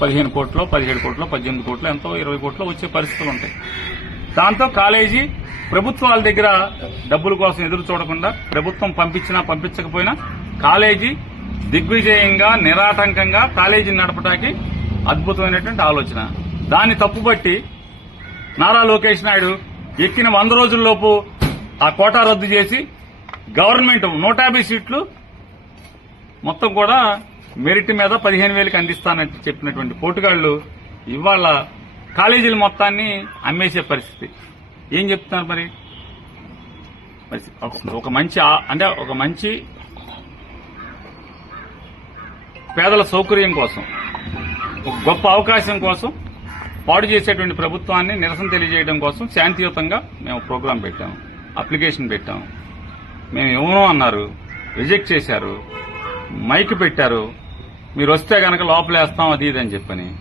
పదిహేను కోట్లు పదిహేడు కోట్లు పద్దెనిమిది కోట్లు ఎంతో ఇరవై కోట్లు వచ్చే పరిస్థితులు ఉంటాయి. దాంతో కాలేజీ ప్రభుత్వాల దగ్గర డబ్బుల కోసం ఎదురు చూడకుండా ప్రభుత్వం పంపించినా పంపించకపోయినా కాలేజీ దిగ్విజయంగా నిరాటంకంగా కాలేజీని నడపడానికి అద్భుతమైనటువంటి ఆలోచన. దాన్ని తప్పుబట్టి నారా లోకేష్ నాయుడు ఎక్కిన వంద రోజుల్లోపు ఆ కోటా రద్దు చేసి గవర్నమెంట్ నూట యాభై సీట్లు మొత్తం కూడా మెరిట్ మీద పదిహేను వేలకు అందిస్తానని చెప్పినటువంటి పోటుగాళ్ళు ఇవాళ కాలేజీల మొత్తాన్ని అమ్మేసే పరిస్థితి. ఏం చెప్తున్నారు మరి? ఒక- మంచి అంటే ఒక మంచి పేదల సౌకర్యం కోసం ఒక గొప్ప అవకాశం కోసం పాడు చేసేటువంటి ప్రభుత్వాన్ని నిరసన తెలియజేయడం కోసం శాంతియుతంగా మేము ప్రోగ్రాం పెట్టాము అప్లికేషన్ పెట్టాము. మేము ఇవ్వను అన్నారు. రిజెక్ట్ చేశారు. మైక్ పెట్టారు. మీరు వస్తే గనక లోపలేస్తాం అది ఇది అని చెప్పని.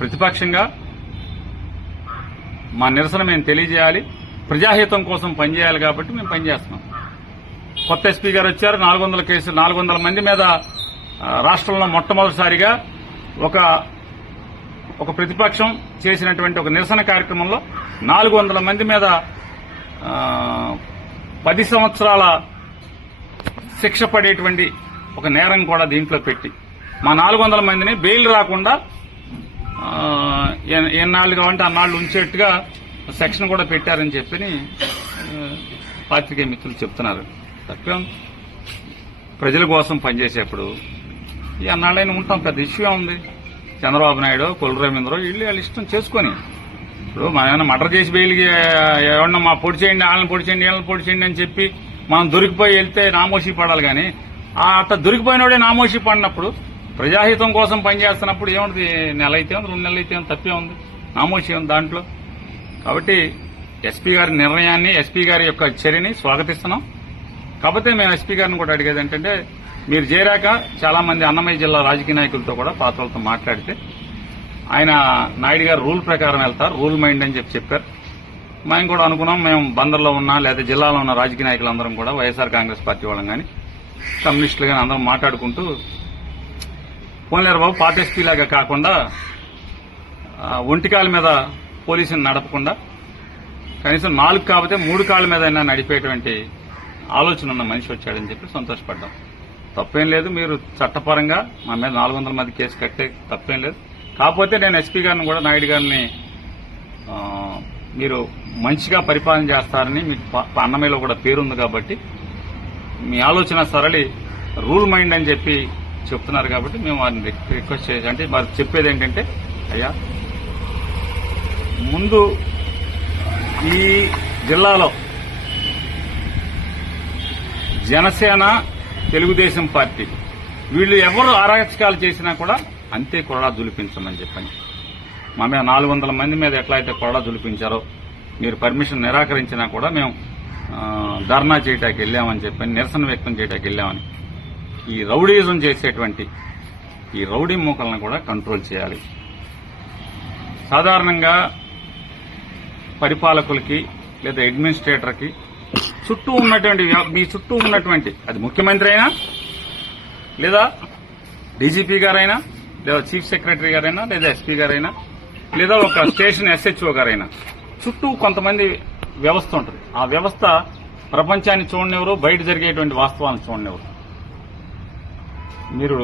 ప్రతిపక్షంగా మా నిరసన మేము తెలియజేయాలి. ప్రజాహితం కోసం పనిచేయాలి కాబట్టి మేము పనిచేస్తున్నాం. కొత్త ఎస్పీ గారు వచ్చారు. నాలుగు వందల కేసులు నాలుగు వందల మంది మీద రాష్ట్రంలో మొట్టమొదటిసారిగా ఒక ఒక ప్రతిపక్షం చేసినటువంటి ఒక నిరసన కార్యక్రమంలో నాలుగు వందల మంది మీద పది సంవత్సరాల శిక్ష పడేటువంటి ఒక నేరం కూడా దీంట్లో పెట్టి మా నాలుగు వందల మందిని బెయిల్ రాకుండా ఎన్నాళ్ళు కావాలంటే అన్నాళ్ళు ఉంచేట్టుగా సెక్షన్ కూడా పెట్టారని చెప్పని పాత్రికేయ మిత్రులు చెప్తున్నారు. తప్పేం? ప్రజల కోసం పనిచేసేప్పుడు ఈ అన్నాళ్ళైనా ఉంటాం పెద్ద ఇష్యూ ఉంది చంద్రబాబు నాయుడు కొల్లు వీళ్ళు వాళ్ళ ఇష్టం చేసుకొని ఇప్పుడు మనం ఏమైనా మర్డర్ చేసి బెయిల్కి ఎవరన్నా మా పొడి చేయండి వాళ్ళని పొడి చేయండి వీళ్ళని పొడి చేయండి అని చెప్పి మనం దొరికిపోయి వెళ్తే నామోషి పడాలి కానీ ఆ అట్లా దొరికిపోయినోడే నామోషి పడినప్పుడు ప్రజాహితం కోసం పనిచేస్తున్నప్పుడు ఏముంది? నెల అయితే ఉంది రెండు నెలలు అయితే ఉంది తప్పే ఉంది. నామోషి ఉంది దాంట్లో. కాబట్టి ఎస్పీ గారి నిర్ణయాన్ని ఎస్పీ గారి యొక్క చర్యని స్వాగతిస్తున్నాం. కాకపోతే మేము ఎస్పీ గారిని కూడా అడిగేది ఏంటంటే మీరు చేరాక చాలా మంది అన్నమయ్య జిల్లా రాజకీయ నాయకులతో కూడా పాత్రలతో మాట్లాడితే ఆయన నాయుడు గారు రూల్ ప్రకారం వెళ్తారు రూల్ మైండ్ అని చెప్పి చెప్పారు. మేము కూడా అనుకున్నాం మేము బందర్లో ఉన్న లేదా జిల్లాలో ఉన్న రాజకీయ నాయకులందరం కూడా వైఎస్ఆర్ కాంగ్రెస్ పార్టీ వాళ్ళం కానీ కమ్యూనిస్టులు కానీ అందరం మాట్లాడుకుంటూ పోన్లేరు బాబు పార్టీ లాగా కాకుండా ఒంటికాల ఒంటి కాళ్ళ మీద పోలీసుని నడపకుండా కనీసం నాలుగు కాకపోతే మూడు కాళ్ళ మీద అయినా నడిపేటువంటి ఆలోచన ఉన్న మనిషి వచ్చాడని చెప్పి సంతోషపడ్డాం. తప్పేం లేదు మీరు చట్టపరంగా మా మీద నాలుగు వందల మంది కేసు కట్టే తప్పేం లేదు. కాకపోతే నేను ఎస్పీ గారిని కూడా నాయుడు గారిని మీరు మంచిగా పరిపాలన చేస్తారని మీ అన్నమయ్యలో కూడా పేరుంది కాబట్టి మీ ఆలోచన సరళి రూల్ మైండ్ అని చెప్పి చెప్తున్నారు కాబట్టి మేము వారిని రిక్వెస్ట్ చేసి అంటే వారు చెప్పేది ఏంటంటే అయ్యా ముందు ఈ జిల్లాలో జనసేన తెలుగుదేశం పార్టీ వీళ్ళు ఎవరు అరాచకాలు చేసినా కూడా అంతే కొరడా దులిపించమని చెప్పని మా మీద నాలుగు వందల మంది మీద ఎట్లా అయితే కొరడా దులిపించారో మీరు పర్మిషన్ నిరాకరించినా కూడా మేము ధర్నా చేయటానికి వెళ్ళామని చెప్పని నిరసన వ్యక్తం చేయటానికి వెళ్ళామని. ఈ రౌడీజం చేసేటువంటి ఈ రౌడీ మూకలను కూడా కంట్రోల్ చేయాలి. సాధారణంగా పరిపాలకులకి లేదా అడ్మినిస్ట్రేటర్కి చుట్టూ ఉన్నటువంటి మీ చుట్టూ ఉన్నటువంటి అది ముఖ్యమంత్రి అయినా లేదా డీజీపీ గారైనా లేదా చీఫ్ సెక్రటరీ గారైనా లేదా ఎస్పీ గారైనా లేదా ఒక స్టేషన్ ఎస్హెచ్ఓ గారైనా. చుట్టూ కొంతమంది వ్యవస్థ ఉంటుంది. ఆ వ్యవస్థ ప్రపంచాన్ని చూడనివ్వరు బయట జరిగేటువంటి వాస్తవాలను చూడనివ్వరు. మీరు